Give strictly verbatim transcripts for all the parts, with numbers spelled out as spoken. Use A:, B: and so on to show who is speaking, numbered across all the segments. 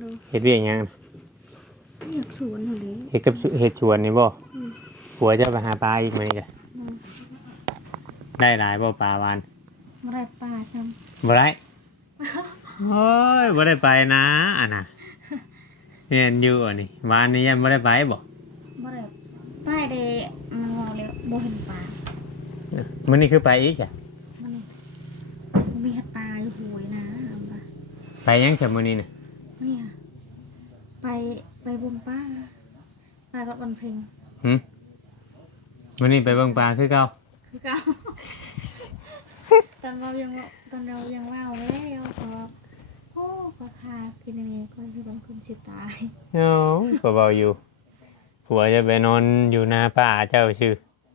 A: เฮ็ดเวียกหยัง
B: เรียกสวนเหรอ
A: เฮ็ดกับเฮ็ดสวนนี่บ่
B: อืม
A: ผัวจะไปหาปลาอีกมื้อนี้ก็
B: อืม
A: ได้หลายบ่ปลาวาน
B: บ่ได้ปลาซ้
A: บ่ได้โอ้ยบ่ได้ไปนะอันน่ะเรียนอยู่อันนี้วานนี้ยังบ่ได้ไปบ่
B: ำบ่ได้ป้ายเดมันมองเลยบ่เห็นปลา
A: มื้อนี้คือไปอีกจ้ะ
B: มันนี่มีเห็ดปลาอยู่หวยนะเอาปะ
A: ไปยังจ้ะมื้อนี้น่ะ
B: มันนี่ค่ะไปไปบนป้าปลากับวันเพ็ง
A: หึมื้อนี้ไปเบิ่งปลาคือเก่า
B: คือเก่า ตอนเรายังตอนเรายังเล่าแล้วก็โอ้ก็คากินอย่างนี้ก็จะเป็นคนสิตาย
A: เอ้าก็เว้าอยู่ผัวจะไปนอนอยู่หน้าป่าเจ้าชื่อ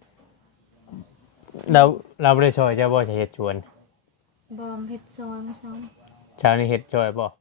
A: เราเราบ่ได้ช่วยเจ้าบ่จะเฮ็ดสวน
B: บอมเห็ดซอยมาซ้อม
A: เช้านี้เฮ็ดช่วยบ่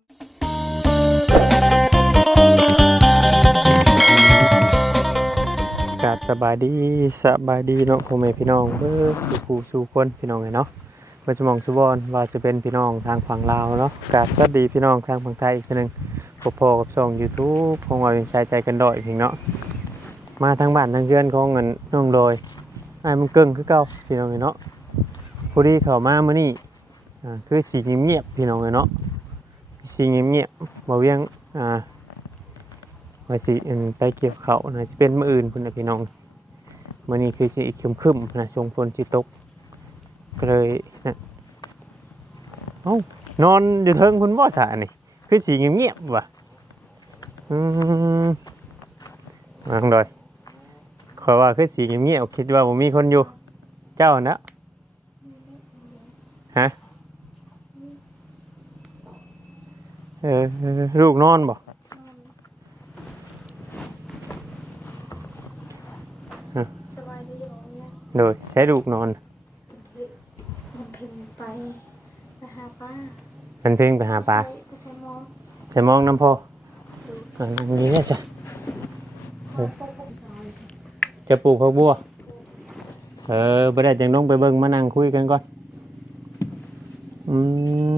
A: กราบสบายดีสบายดีเนาะพ่อแม่พี่น้องเด้อสู่ผู้สู่คนพี่น้องเนาะว่าจะมองสุบอนว่าจะเป็นพี่น้องทางฝั่งลาวเนาะกราบสวัสดีพี่น้องทางฝั่งไทยอีกทีนึงพบพอกับช่อง YouTube ของเราเป็นใจใจกันดอยพี่เนาะมาทางบ้านทางเรือนของเงินน้องโดยไอ้มันเกิ่งคือเก่าพี่น้องเนาะพอดีเข้ามามื้อนี้อ่าคือสีเงียบๆพี่น้องเนาะสีเงียบๆบ่เวียงอ่าว่าสิอันไปเกี่ยวข้าวน่าสิเป็นมื้ออื่นพุ่นน่ะพี่น้องมื้อนี้คือสิครึมๆนะช่วงฝนสิตกก็เลยนะเอ้านอนอยู่เทิงพุ่นบ่ซะนี่คือสีเงียบๆว่ะอืมวางดอยขอยว่าคือสีเงียบๆคิดว่าบ่มีคนอยู่เจ้านะฮะเออลูกนอนบ่
B: สบายดีอยู่เนี่ย
A: โดยใช้ลูกนอน
B: มันเพ็งไปไปหาป้า
A: เป็นเพลงไปหาปลา
B: ไปใช้มอง
A: ใส่มองน้ำพออ่านั่งนี้ได้จ้ะเออจะปลูกผักบัวเออไปได้จังน้องไปเบิ่งมานั่งคุยกันก่อนอืม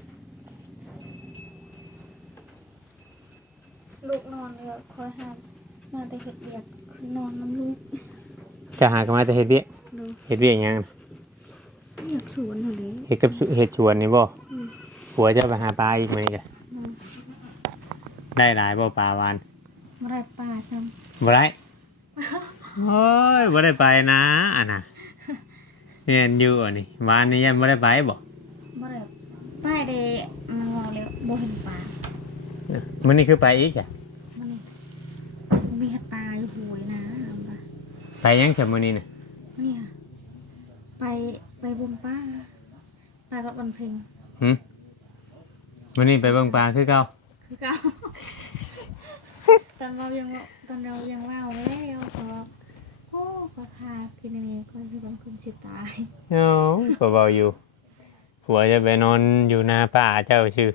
B: ลูกนอนเลยคอยหามาแต่เห็ดเบียดคือนอนน้ำลูก
A: จะหากันมาแต่เห็ดเบี้ย
B: ดู
A: เห็ดเบี้ยหยัง
B: เรียกสวนเหรอ
A: เห็ดกับเห็ดชวนนี่บ่
B: อืม
A: ผัวจะไปหาปลาอีกไหมนี่กะ
B: อืม
A: ได้หลายบ่ปลาวาน
B: บ่ได้ปลาซ้
A: บ่ได้โอ้ยบ่ได้ไปนะอันน่ะเรียนอยู่อันนี้วานนี้ยังบ่ได้ไปบ่
B: ำบ่ได้ป้ายเดมันมองเลยบ่เห็นปลา
A: มื้อนี้คือไปอีกจ้ะ
B: มันนี่มีเห็ดปลาอยู่หวยนะเอาปะ
A: ไปยังจ้ะมื้อนี้น่ะ
B: มันนี่ค่ะไปไปบนป้าปลากับวันเพ็ง
A: หึมื้อนี้ไปเบิ่งปลาคือเก่า
B: คือเก่า ตอนเรายังตอนเรายังเล่าแล้วก็โอ้ก็คากินอย่างนี้ก็จะเป็นคนสิตาย
A: เอ้าก็เว้าอยู่ผัวจะไปนอนอยู่หน้าป่าเจ้าชื่อ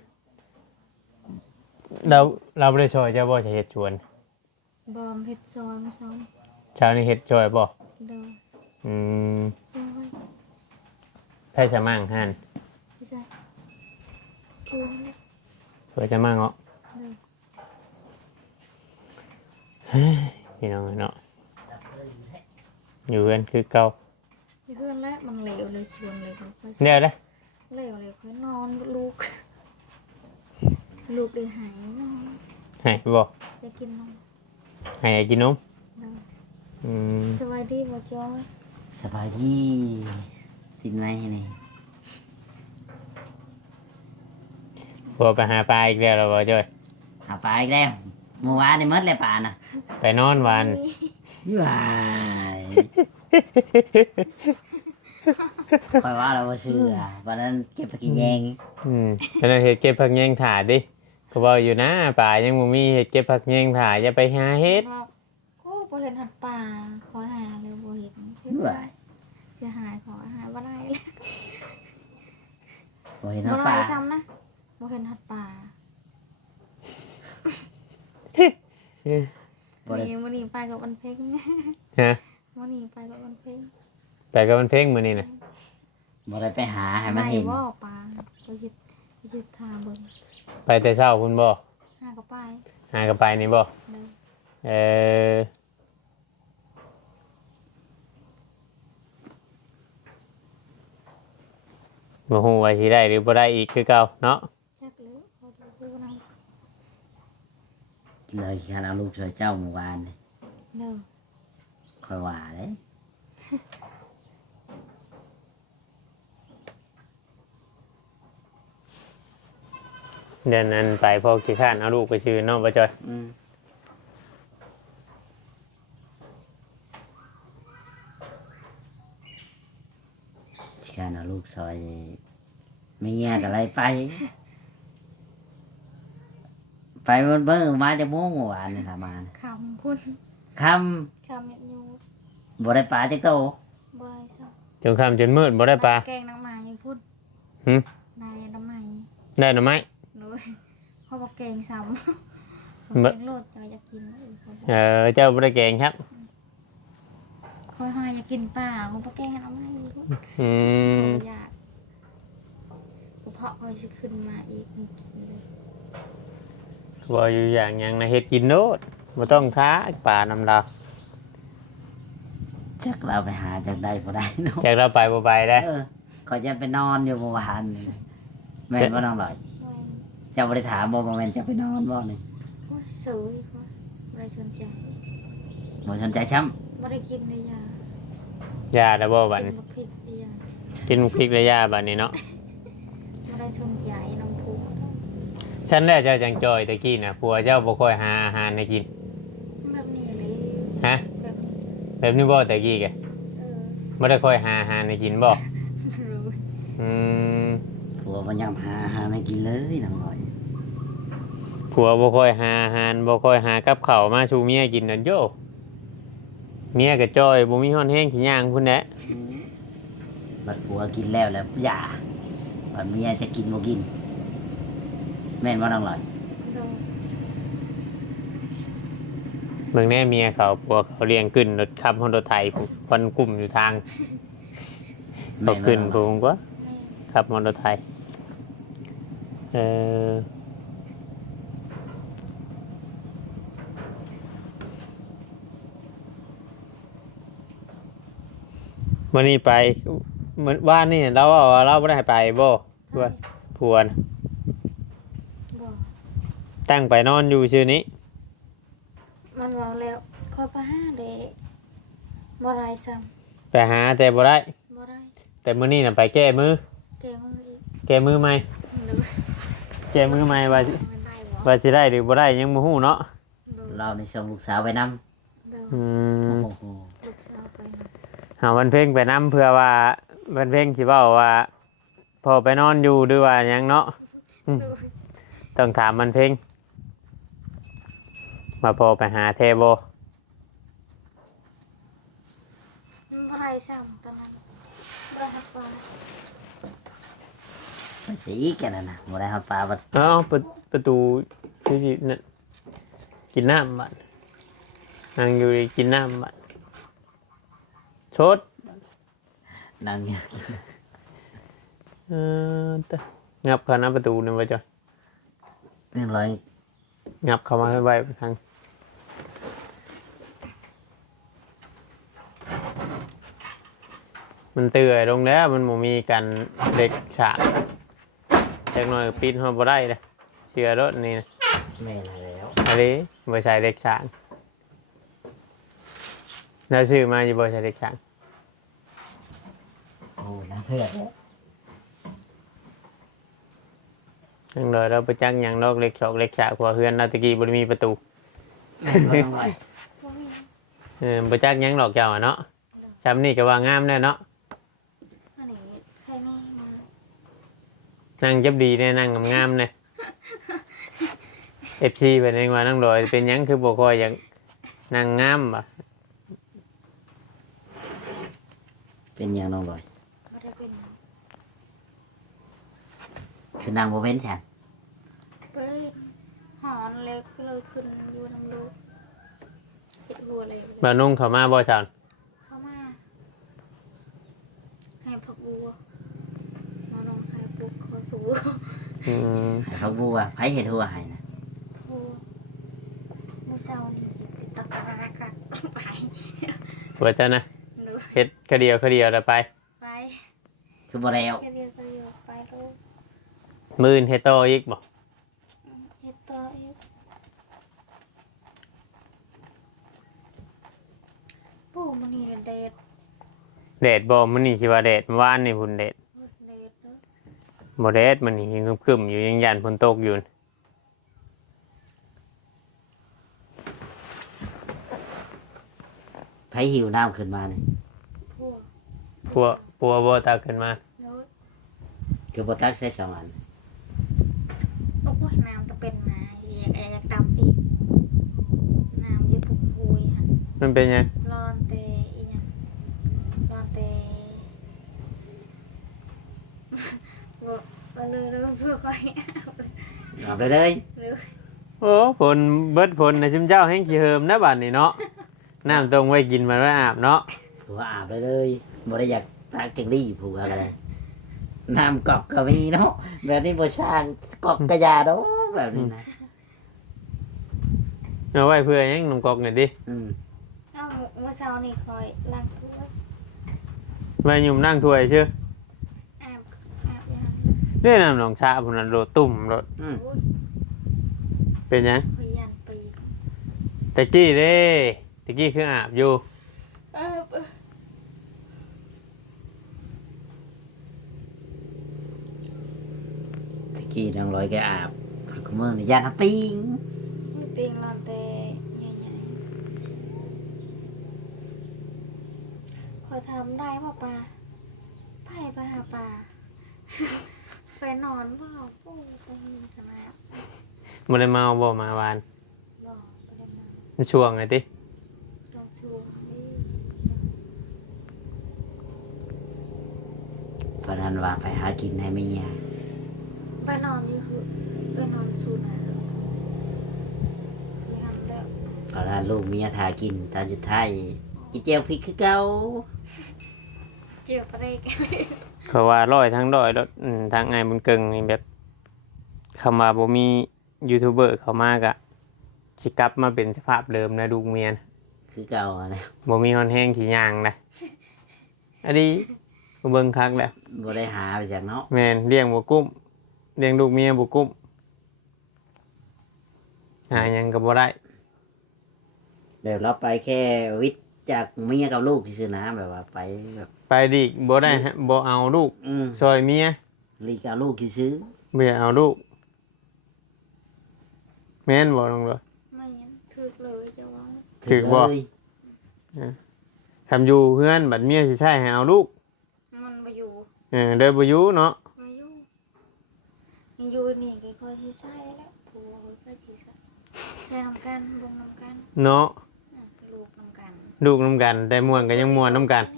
A: เราเราบ่ได้ช่วยเจ้าบ่จะเฮ็ดชวน
B: บอมเห็ดซอยมาซ้อม
A: เช้านี้เฮ็ดช่วยบ่
B: เดิน
A: อืม
B: ซอย
A: ไผจะมั่งหั่น
B: พี่ชายชวนเลย
A: เผื่อจะมั่งเนาะ
B: เดิน
A: พี่น้องเนาะอยู่กันคือเก่า
B: เพื่อนแล้วมันเหลวเลยชวนเลยค่อย
A: เดี๋ยวเด้อ
B: เหลวเลยค่อยนอนกับลูก ลูกเลยหายนอน
A: ให้บ่
B: จะกินนม
A: ให้กินนม
B: เดิน
A: อืม
B: สวัสดีบ่จอย
C: สบายดีปินไหมนี่
A: ผัวไปหาปลาอีกแล้วเราบ่จ้อย
C: หาปลาอีกแล้วเมื่อวานนี่หมดเลยปลานะ
A: ไปนอนวัน
C: ยี่หายคอยว่าเราบ่เชื่อวันนั้นเก็บไปกินแยง
A: อืมขณะเฮ็ดเก็บผักแยงถ่าดิก็บอกอยู่นะป่ายังบ่มีเฮ็ดเก็บผักแยงถ่าอย่าไปหาเฮ็ด
B: บอกโอ้บ่เห็นหัดป่าขอหาเลยบ่เห็นเห็น
C: ยี่
B: ว่า
C: หาย
B: จะหายขอหาบ่ได้เลย
C: บ่เห็น
B: บ่
C: น้ำป
B: ได้
C: ลา
B: ซ้ำนะบ่เห็นหัดป่า
C: บ่ได้
B: นี่มื้อนี้ไปกับวันเพ็ง
A: ฮะ
B: มื้อนี้ไปกับวันเพ็ง
A: ไปกับมันเพ่งมื้อนี้น่ะ
C: บ่ได้ไปหาให้มันเห็น
B: ได้บ่ป่าก็สิสิถามเบิ่ง
A: ไปแต่เช้าพุ่นบ่
B: โ
A: หากระไปนี่บ่
B: เลย
A: เออบ่ฮู้ว่าสิได้หรือบ่ได้อีกคือเก่าเนาะ
B: จักเลยเขาดูดูนะ
C: เลยคันเอาลูกช่วยเจ้าเมื่อวานนี่
B: เด้อ
C: ค่อยว่าเลย
A: เดือนนั้นไปพอกี่ข้านเอาลูกไปชื่อเนาะบ่จอย
C: อืมการเอาลูกซอยไม่เงี้ยกับอะไรไป ไปวันเบิ่งมาจะโมงเมื่อวานนี่ค่ะมา
B: คำพุ่น
C: ค
B: คำเม็ดยู
C: ำบ่ได้ปลาจักโต
B: บอยซะ
A: จนค่ำจนมืดบ่ได้ปลา
B: แกงน้ำไม้พุ่น
A: หึ
B: นายน้ำไม้
A: ได้หน่อไม้
B: เลยเขาบอกแกงซ้ำ
A: มะ
B: แกงโลดจะอยากกินเออเขาบอก
A: เออเจ้าบ่ได้แกงครับ
B: คอยหอยอยากกินปลาเขาบอกแกงน้ำไม้พุ่น
A: อืม
B: เขาอยากเพาะเขาจะขึ้นมาอีกมันกินเลย
A: บ่อยู่อย่างหยังนะเฮ็ดกินโนดบ่ต้องท้าปลานำเรา
C: จักเราไปหาจักได้บ่ได้เนาะ
A: จากเราไปบ่ไปได้
C: เออขอยจะไปนอนอยู่เมื่อวานนี่แม่นบ่น้องหลอย
B: โอ้ย
C: เจ้าบ่ได้ถามบ่ว่าแม่นจะไปนอนบ่นี่
B: โอ้ยสวยเขาไม่ได้สนใจ
C: บ่สนใจช้ำ
B: ไม่ได้กินเลยยาย
A: าแล้วบ่บัด
B: กิน
A: นี้
B: มะพริกเลยยา
A: กินพริกและยาบัดนี้เนาะ
B: ไม่ได้สนใจน้ำพุ
A: ฉันแล้เจ้าจังจอยตะกี้น่ะผัวเจ้าบ่ค่อยหาอาหารให้กิน
B: แบบนี้เลย
A: ฮะ
B: แบบนี้
A: แบบนี้บ่ตะกี้แก
B: เออ
A: บ่ได้ค่อยหาอาหารให้กินบ่
B: รู้
A: อืม
C: ผัวบ่ยอมหาอาหารให้กินเลยน้องหลอย
A: ผัวบ่ค่อยหาอาหารบ่ค่อยหากับข้าวมาสู่เมียกินนั่นโยเมียก็จ้อยบ่มีฮ้อนแห้งขี้ย่างพุ่นแหละ
C: บัดผัวกินแล้วแล้วอย่าบัดเมียจะกินบ่กิน แม่นบ่น้องหลอย
B: รู้
A: เบิ่งแน่เมียเขาผัวเขาเลี้ยงขึ้นรถขับฮอนโดไทยพุ่นควันกลุ่มอยู่ทางเขาขึ้น
C: แม่บ่
A: พุ่นกว่า
B: แม่
A: ขับฮอนโดไทยเออวันนี้ไปเหมือนว่านนี่เราว่าเราไม่ได้ไปบ่เพื่อนพวน
B: บอก
A: ตั้งไปนอนอยู่ชื่อนี้
B: มันบอกแล้วคอยไปห้าเดะบ่ไรซ้
A: ไปหาแต่บ่ได้
B: ำบ่ไร
A: แต่มื้อนี้น่ะไปแก้มือ
B: แกงมืออีก
A: แก้มือใหม่
B: รู้
A: แก้มือใหม่ว่าสิ
B: มันได้บ่
A: ว่าสิได้หรือบ่ได้ยังบ่ฮู้เนาะ
B: รู้
C: เราในส่งลูกสาวไปนำ
B: รู้
A: อืม
C: โอ้โห
B: ลูกสาวไปนะ
A: หาวันเพ่งไปนํเพื่อว่าวันเพ่งสิเว้าว่าพอไปนอนอยู่หรือว่าหยังเนาะ
B: รู้
A: ต้องถามมันเพ่งมาพอไปหาเทโบ
B: มันบ่ไรซ้ำตอนนั้นบ่ไรหักปลา
C: ไปสิอีกกันนั่นน่ะบ่ได้ฮอดปลาบัด
A: เอ้าประประตูคือสิน่ะกินน้ำบัดนั่งอยู่ดีกินน้ำบัดชด
C: นั่งอยู่
A: เออตะงับเข้าหน้าประตูนี่ว่าจ้ะ
C: เรียบร้อย
A: งับเข้ามาให้ไว้ทางมันเตื่อยลงแล้วมันบ่มีกันเด็กฉากจักหน่อยปิดหัวบ่ได้เลยเชื่อรถนี่นะ
C: แม่นแล้ว
A: อันนี้บ่ใช่เด็กฉากแล้วชื่อมาอยู่บ่ใช่เด็กฉาก
C: โอ้น่าเพื่อน
A: ยังเลยเราไปจังหยังนอกเล็กชอกเล็กฉากหัวเฮือนนาตะกี้บ่ได้มีประตู
C: แม่นบ่น้องหลอย
B: บ่มี
A: เออบ่จักหยังหรอกเจ้าอะเนาะจำนี่ก็ว่างามแน่เนาะ
B: อันนี้ใครนี่มา
A: นั่งจับดีแน่นั่งงามๆแน่ เอฟ ซี เป็นเองว่านั่งลอยเป็นหยังคือบ่ค่อยอยากนั่งงามบ่
C: เป็นหยังน้องหลอย
B: บ่ได้เป็น
C: คือนั่งบ่เว้นแทน
B: เป็นหอนเล็กเลยขึ้นอยู่น้ำลูกเห็ดหัวเลย
A: บ่นุ่งเข้ามาบ่ซั่น
B: เข้ามาให้ผักบัวมาลองให้ปลุกคอยผักบัว
A: อืม
C: ให้เขาบัวไผเฮ็ดหัวให้นะ
B: บัวไป
A: ผัวเจ้านะ
B: ดู
A: เฮ็ดคเดียวคเดียวแล้วไป
B: ไป
C: คือบ่แล้ว
B: แค่เดียวก็อยู่ไปลูก
A: มื่นเฮ็ดต่ออีกบ่
B: เฮ็ดต่ออีกปู่มันนี่เด็ด
A: แดดบ่มื้อนี้สิว่าแดดเมื่อวานนี่พุ่นแดด
B: เด็ดเด้อ
A: บ่แดดมื้อนี้ยังครึมๆอยู่ยังยันฝนตกอยู่
C: ไผหิวน้ำขึ้นมานี่
B: ปู่
A: ปัวปัวบ่ตาขึ้นมา
B: เด้อ
C: คือบ่ตักใส่สองอัน
B: โอ้ยน้ำจะเป็นมาอยากอยากดำอีกน้ำอยู่ปุกปุยค่ะ
A: มันเป็นหยัง
B: ร้อนเตอีหยังร้อนเตบ่บ่เลยเลยเพื่อค่อย
C: เอาไปเลย
B: หรือ
A: โอ้ฝนเบิดฝนน่ะจุมเจ้าแห่งขี้เหิมนะบัดนี้เนาะน้ำตรงไว้กินมันไว้อาบเนาะ
C: ผัวอาบไปเลยบ่ได้อยากตักจังดีผัวก็ได้น้ำกอกก็มีเนาะแบบนี้บ่ช่างกอกกระยาดอกแบบนี้นะ
A: เอาไว้เพื่อหยังนมกอกนี่ดิ
C: อืม
B: เอ้าเมื่อเช้านี่คอยล้างถ้วย
A: ไว้ยุ่มนั่งถ้วยชื่อ
B: อาบอาบยัง
A: เด้น้ำหนองชาพุ่นน่ะโดดตุ่มโดด
C: อืม
B: โอ้ย
A: เป็นหยัง
B: พยันปีก
A: ตะกี้เด้ตะกี้คืออาบอยู่
B: อาบ
C: ตะกี้นางร้อยแกอาบก็มื้อนี่ย่านน้ำปิง
B: ไม่ปีงร้อนเตใหญ่ๆคอยทำได้ป่ะปลาไปไปหาปลา ไปนอนเปล่าปูไปมีขนาด
A: บ่ได้เมาบ่มาวาน
B: บอกไปได้มา
A: มันช่วงไงติ
B: ต้องชูนี่
C: เพราะนั้นว่าไปหากินให้เมีย
B: ไปนอนอยู่คือไปนอนสูนายังแล้ว
C: เพราะนั้นลูกเมียทากินตอนสุดท้ายอีเจียวพริกคือเก่า
B: เจียวไปได้กันเลย
A: เขาว่าร้อยทั้งร้อยรถอืมทางไอ้บุญเกิงนี่แบบคำว่าบ่มียูทูบเบอร์เข้ามากะสิกลับมาเป็นสภาพเดิมนะลูกเมียนะ
C: คือเก่าอะนะ
A: บ่มีฮอนแห้งขี้ย่างนะอันนี้ก็เบิ่งคักแหละ
C: บ่ได้หาไปจากเนาะ
A: แม่นเลี้ยงบ่กุ้มเลี้ยงลูกเมียบ่กุ้มหาหยังก็บ่ได้
C: เดี๋ยวเราไปแค่วิทย์จากเมียกับลูกซื่อๆนะแบบว่าไปแบบ
A: ไปดิบ่ได้ฮะบ่เอาลูก
C: อืม
A: ซอยเมีย
C: ลีกเอาลูกซื้อ
A: บ่อยากเอาลูกแม่นบ่น้องเด้อ
B: ไม่งั้นถึกเลยจะว่า
C: ๆ
A: ถือบ่
C: เลย
A: ทำอยู่เฮือนบัดเมียสิใช้ให้เอาลูก
B: มันมาอยู่
A: เออเด้อบ่อยู่เนาะ
B: มาอยู่อยู่นี่ก็ค่อยสิใส่แล้วผัวค่อยสิใส่ใส่น้ำกันบงน้ำกัน
A: เนาะ
B: อ่ะลูกน้ำกัน
A: ลูกนํกันแต่ม่วนก็ยังม่วนนํกัน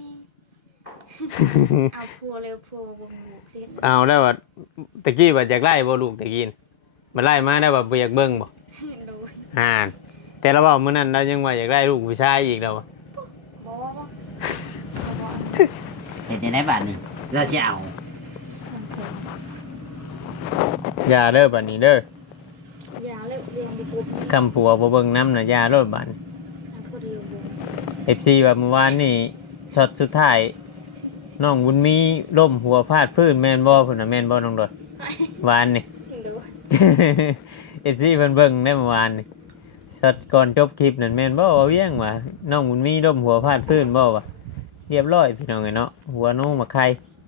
B: เอาผัวเร็วผัวบงลูกสิ
A: เอาได้ว่าตะกี้ว่าอยากไล่บ่ลูกตะกี้น่ะมาไล่มาได้ว่าบ่อยากเบิ่งบ่
B: ดู
A: ห่านแต่เราบอกมื้อนั้นเรายังว่าอยากได้ลูกผู้ชายอีกแล้วอะ
B: บอกว่าบอกว่า
C: เห็นในไหนบ้านนี่เราจะเอา
B: มันเก่ง
A: อย่าเด้อบัดนี้เด้อย
B: าวเลยเรียงไปปุ๊บ
A: คำผัวบ่เบิ่งน้ำน่ะอย่าโลดบัด
B: อ่ะพอดีวง
A: เอฟ ซี ว่าเมื่อวานนี่ช็อตสุดท้ายน้องบุญมีล้มหัวพาดพื้นแม่นบ่พุ่นน่ะแม่นบ่น้องดดวานนี่
B: ดู
A: เอฟ ซี เพิ่นเบิ่งได้เมื่อวานนี่ช็อตก่อนจบคลิปนั่นแม่นบ่ว่าเวียงว่าน้องบุญมีล้มหัวพาดพื้นบ่ว่าเรียบร้อยพี่น้องเอ้ยเนาะหัวโนมาไข่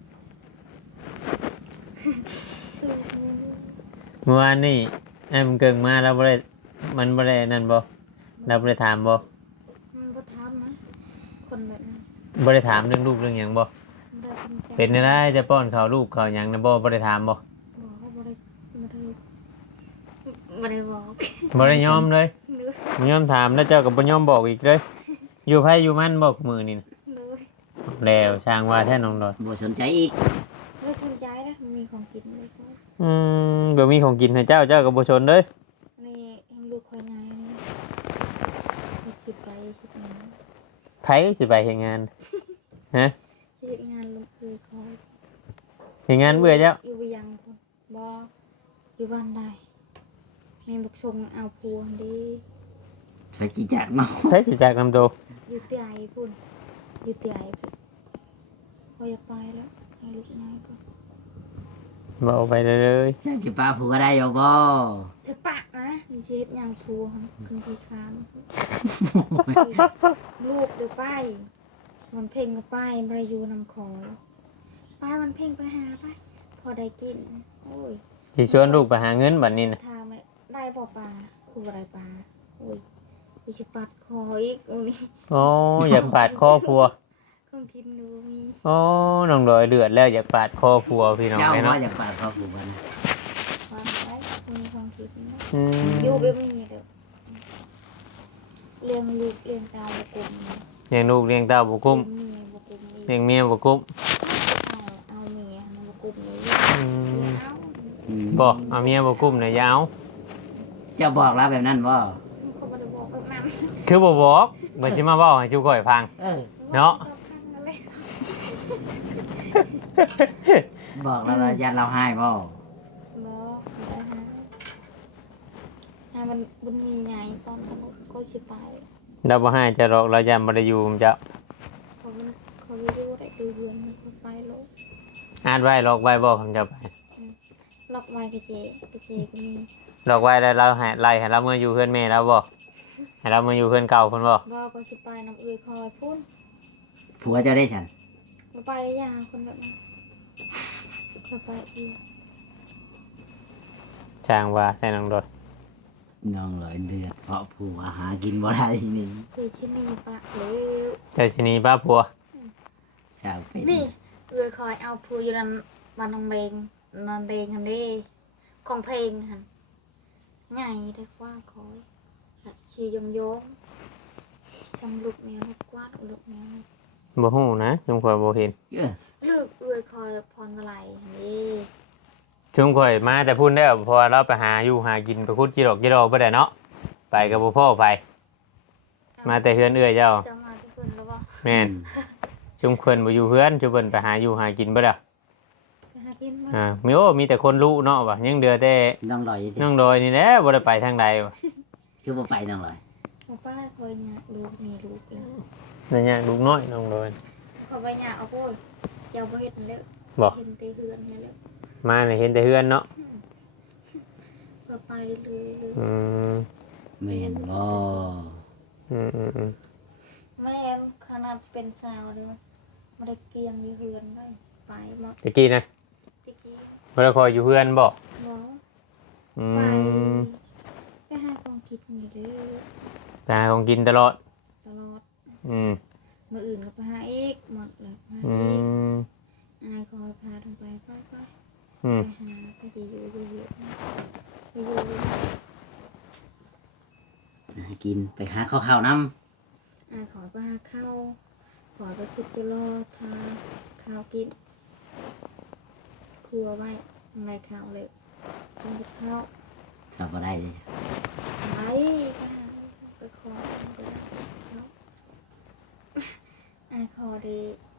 A: เมื่อวานนี่ไอ้มันเกิงมาแล้วบ่ได้มันบ่ได้นั่นบ่เราบ่ได้ถามบ่
B: มันก็ทำนะคนแบบนั้น
A: บ่ได้ถามเรื่องลูกเรื่องหยังบ่
B: ได้สนใจ
A: เป็นได้ได้จะป้อนข้าวลูกข้าวหยังนะบ่บ่ได้ถามบ่
B: บอกว่าบ่ได้บ่ได้บ่ได้บอก
A: บ่ได้ยอมเลย
B: ดู
A: บ่ยอมถามแล้วเจ้าก็บ่ยอมบอกอีกเลยอยู่ไผอยู่มันบอกมื้อนี่น่ะ
B: ดู
A: แล้วช่างว่าแท้น้องดอย
C: บ่สนใจอีก
B: ไม่สนใจนะมันมีของกินเลยครับ
A: อืมบ่มีของกินให้เจ้าเจ้าก็บ่สนเลย
B: นี่เองลูกคอยไงนี่คิดไปคิดมา
A: ไผสิไปเฮ็ดงานฮะ
B: คิดงานลูกคือคอย
A: เฮ็ดงานเบื่อเจ้า
B: อยู่ยังคนบ่อยู่บ้านใดแม่บักทรงเอาพวงดี
C: ไปกี่จากเนาะ
A: ใช้สิจากนำโต
B: อยู่เตียพุ่นอยู่เตียพุ่นพออยากไปแล้วให้ลูกน้อยก่อน
A: บ่เอาไปเลย
C: เจ้าสิป้าผัวได้อยู่บ่
B: จะปะนะอยู่เชฟยังทัวขึ้นไปค้างลูกเดี๋ยวไปมันเพ่งก็ไปมาอยู่นำคอยไปมันเพ่งไปหาไปพอได้กินโอ้ย
A: สิชวนลูกไปหาเงินบัดนี้น่ะ
B: ทาไม่ได้บ่ปลาคูอะไรปลาโอ้ยไปชิปัดคออีกโอ้ย
A: อ๋ออยากปาดคอผัว
B: เครื่องทิมดูมี
A: อ๋อน้องดอยเลือดแล้วอยากปาดคอผัวพี่น้อง
C: เจ้า
A: แม่
C: ว่า
A: เนาะ
C: อยากป้าเขาผัวนะ
B: ความไว้มีความคิดนะ
A: อืม
B: อยู่แบบมีเด้อเลี้ยงลูกเลี้ยงเตาบกุม
A: เลี้ยงลูกเลี้ยงเต้าบ่กุ้ม
B: เลี้ยงเมียบกุม
A: เลี้ยงเมียบ่กุ้ม
B: เอาเอาเมียมันบกุมเลย
A: อืม
B: เอา
C: อืม
A: บ่เอาเมียบ่กุ้มน่ะอยาว
C: เจ้าบอกแล้วแบบนั้นบ่
B: เขาบ่ได้บอกแบบนั้น
A: คือบ่บอกบ่สิมาเว้าให้จุก่อยฟัง
C: เออ
A: เนาะ
C: บอกแล้วเรายันเราให้บ่
B: บอกนะฮะอ่ะมันมันมีไงตอนนั้นก็สิไป
A: เราบ่ให้จะหรอกเรายันบ่ได้อยู่มันจะ
B: เขามันเขาไม่รู้ได้ดูเรือนมันก็ไปแล้ว
A: อ่านไว้หลอกไว้บ่คำจะไป
B: ล็อกไว้กระเจกระเจก็มี
A: หลอกไว้แล้วเราให้ไล่ให้เราเมื่ออยู่เพื่อนแม่แล้วบ่ให้เรามาอยู่เพื่อนเก่าเพิ่นบ่
B: บอกก็สิไปน้ำเอื้อยคอยพุ่น
C: ผัวเจ้าได้ฉัน
B: มาไปได้ยาคนแบบนั้นมาไปอีก
A: ช่างว่าให้น้องโดด
C: น้องลอยเดือดเพราะผัวหากินบ่ได้นี่
B: คือชินีปะเลย
A: เจ้าชินีป้าผัว
C: ชาวเป็น
B: นี่เอื้อยคอยเอาพูอยู่นันวันนองเบงนอนเดงคันนี้ของเพลงหันใหญ่ได้กว่าคอยชียมโยงจำลูกแมวลูกกวาดลูกแมว
A: บ่ฮู้นะจุมข่อยบ่เห็น
C: เออ
B: ลูกเอื้อยคอยพรมาลัยนี่
A: จุมข่อยมาแต่พูดได้อเพราะว่าเราไปหาอยู่หากินไปคุดจิรอกจิรอบ่ได้เนาะไปกับบ่พ่อไป มาแต่เฮือนเอื้อยเจ้า
B: จะมาทุกคนแล้วบ่
A: แม่นจุมเพิ่นบ่อยู่เฮือนจุมเพิ่นไปหาอยู่หากินบ่ได้
B: จะหากินมา
A: อ่ามีโอ้มีแต่คนรู้เนาะว่ายังเดือแต่
C: น้องลอยอยู่ที่
A: น้องดอยนี่แหละบ่ได้ไปทางใดว่ะ
C: คือบ่ไปน้องลอย
B: ป้าป้าคอยเนี่ยลูกมีลูกแล้ว
A: นั่นยังลูกน้อยน้องดอย
B: ขอไปเนี่ยเอาโอ้ยอย่าไปเห็นแล้ว
A: บ่
B: เห็นแต่เฮือนเนี่ยแล้ว
A: มาเนี่ยเห็นแต่เฮือนเนาะ
B: พอไปเรื่อยๆเลย
A: อืม
C: แม่นบ่
A: อืมอืมอืม
B: แม่ขนาดเป็นสาวเลยไม่ได้เกียงอยู่เฮือนได้ไปหมด
A: ตะกี้นะ
B: ตะกี้
A: บ่ได้คอยอยู่เฮือนบ่
B: หมอ
A: อื
B: ไป
A: ม
B: ไปหาของกินอยู่เลย
A: ไปหาของกินตลอด
B: ตลอด
A: อืม
B: มื่ออื่นก็ไปหาอีกหมดเลยไปหา
A: อื
B: อีก
A: ม
B: อายคอยพาลงไปไปไป
A: อืม
B: ไปหาไปอยู่อยู่อยู่ไปอยู่อยู่
C: หากินไปหาข้าวข้าวน้
B: อายขอไปหาข้าวขอไปคุดจุลอทาข้าวกินครัวไว้ทางไรข้าวเลยกินกับข้าว
C: ำชาวบ่ได้เลย
B: ไปไปหาไปขอไปข้าวอายขอดี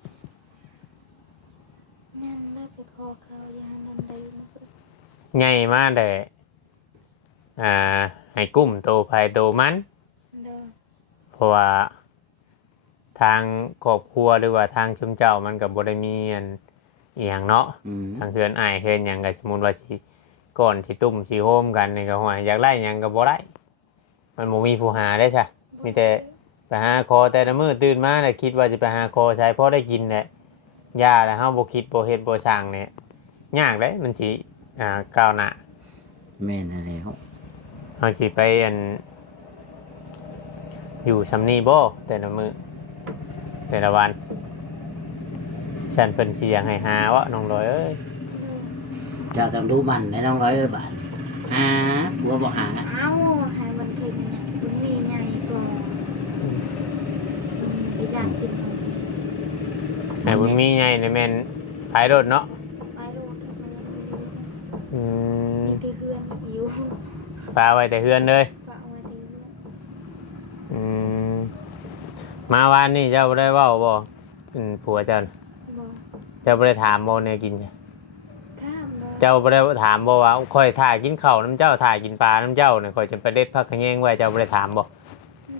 B: นั่นได้ไปขอข้าวยานันได้
A: ใหญ่มาแต่อ่าให้กุ้มโตภายโตมัน
B: เด้อ
A: เพราะว่าทางครอบครัวหรือว่าทางชุมเจ้ามันก็บ่ได้มีอันอีหยังเนาะ
C: อืม
A: ทางเฮือนอ้ายเฮือนหยังก็สมมุติว่าสิก่อนสิตุ้มสิโฮมกันนี่ก็ห่วยอยากไล่หยังก็บ่ได้มันบ่มีผู้หาได้ซะมีแต่ไปหาคอแต่ละมื้อตื่นมาแล้วคิดว่าจะไปหาคอใช้พอได้กินแหละยาแล้วเฮาบ่คิดบ่เฮ็ดบ่ช่างเนี่ยยากเด้มันสิอ่าก้าวหน้า
C: แม่นอะไรเขา
A: เฮาสิไปอันอยู่ซำนี้บ่แต่ละมื้อแต่ละวันฉันเพิ่นสิอยากให้หาวะน้องลอยเอ้ย
C: เจ้าต้องรู้มันและน้องลอยเอ้ยบาดหาผัวบ่หา
B: เอ้าให้มันเพ่งเนี่ยมันมีใหญ่ก่อนไปอยากกิน
A: ให้บุญมีใหญ่ในแม่นขายรถเนาะ
B: ไปโลด
A: อืม
B: นี่ที่เพื่อนอยู่
A: ปลาไว้แต่เฮือนเลย
B: ก็เอาไว้ที่เพื่อน
A: อืมมาวานนี่เจ้าบ่ได้เว้าบ่อืมผัวเจ้าน่ะ
B: บอก
A: เจ้าบ่ได้ถามบ่เนี่ยกินจ้ะ
B: ถ้ามบอก
A: เจ้าบ่ได้ถามบ่ว่าค่อยถ่ากินข้าวน้ำเจ้าถ่ากินปลาน้ำเจ้าเนี่ยค่อยจะไปเด็ดผักขะแยงไว้เจ้าบ่ได้ถามบ่
B: บ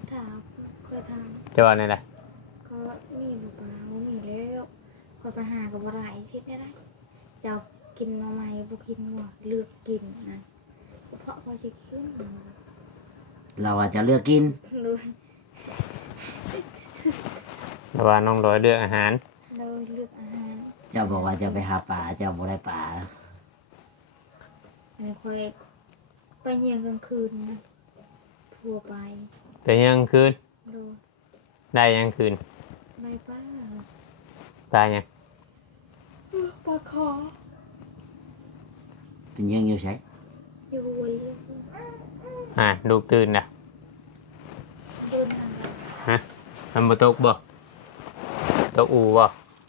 A: จะว่าในไร
B: ก็มีบุปผาบ่มีแล้วคอยไปหากับบ่ได้เฮ็ดได้ได้เจ้ากินมาใหม่บ่กินว่าเลือกกินนะเพราะพอสิขึ้น
C: เราอาจจะเลือกกิน
B: เลย
A: แต่ว่าน้องร้อยเลือกอาหาร
B: เลยเลือกอาหาร
C: เจ้าบอกว่าจะไปหาปลาเจ้าบ่ได้ปลา
B: อันนี้คอยไปเยี่ยงกลางคืนนะทัวร์ไป
A: แต่ยังคืน
B: ดู
A: ได้ยังคืน
B: ใบป้า
A: ตายยัง
B: ปลาคอ
C: เป็นยังอยู่ใช่
B: อยู่ไว้
A: อ่าลูกตื่นนะ
B: เดินทาง
A: ฮะมันบ่ตกบ่ตกอูบ่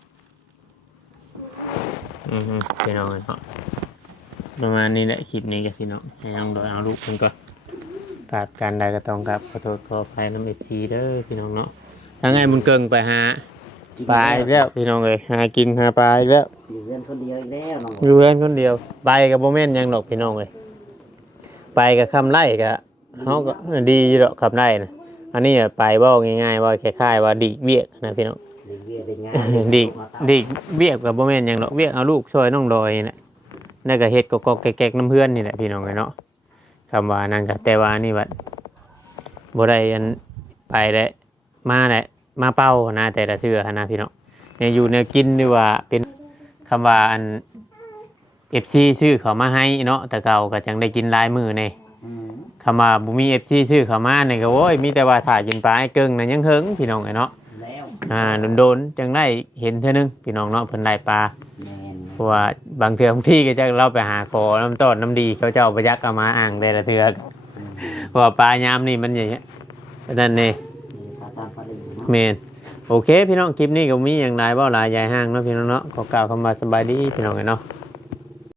A: อือฮึพี่น้องเนาะประมาณนี้แหละคลิปนี้กับพี่น้องให้น้องโดยเอาลูกมันก็ฝากการใดก็ต้องกับขอโทษขออภัยน้ำเอฟซีเด้อพี่น้องเนาะทั้งไงบุญเกิงไปหาปลาอีกแล้วพี่น้องเอ้ยหากินหาปลาอีกแล้ว
C: อยู่เพื่อนคนเดียวอีกแล้วน้อง
A: อยู่เพื่อนคนเดียวไปกับโบแม่นหยังดอกพี่น้องเอ้ยไปกับคำไล่กับเขาก็ดีอยู่ดอกคำไล่นะอันนี้อะไปเว่าง่ายๆว่าคล้ายๆว่าดีกเวียกนะพี่น้อง
C: เด็กเวียเป็นไง
A: ดีกดีกเวียกกับโบแม่นหยังดอกเวียกเอาลูกช่วยน้องดอยนี่แหละนั่นก็เฮ็ดกอกๆแก๊กๆน้ำเพื่อนนี่แหละพี่น้องเอ้ยเนาะคำว่านั่นก็แต่ว่านี่บัดบ่ได้อันไปได้มาได้มาเป้านะแต่ละเทื่อนะพี่น้องเนี่ยอยู่เนี่ยกินดีว่าเป็นคำว่าอัน เอฟซีชื่อเขามาให้เนาะแต่เก่าก็จังได้กินหลายมือใน
C: อืม
A: คำว่าบุมีเอฟซีชื่อเขามาเนี่ยก็โอ้ยมีแต่ว่าถ่ายกินปลาไอ้เกิงน่ะยังเฮิงพี่น้องไอ้เนาะ
C: แล้ว
A: อ่าโดนๆจังได้เห็นเท่านึงพี่น้องเนาะเพิ่นได้ปลา
C: แมน
A: เพราะว่าบางเทื่อบางที่ก็จะเราไปหาขอน้ำต้นน้ำดีเขาเจ้าประยักเอามาอ่างแต่ละเทื่อ
C: อืม
A: เพราะว่าปลายามนี่มันอย่างเงี้ยนั่นนี่
C: นี่ตาตามพอดีเนาะ
A: เมนโอเค พี่น้องคลิปนี้ก็มีอย่างไรเว่าหลายยายห้างเนาะพี่น้องเนาะขอกล่าวคำว่าสบายดีพี่น้องไอ้เนาะ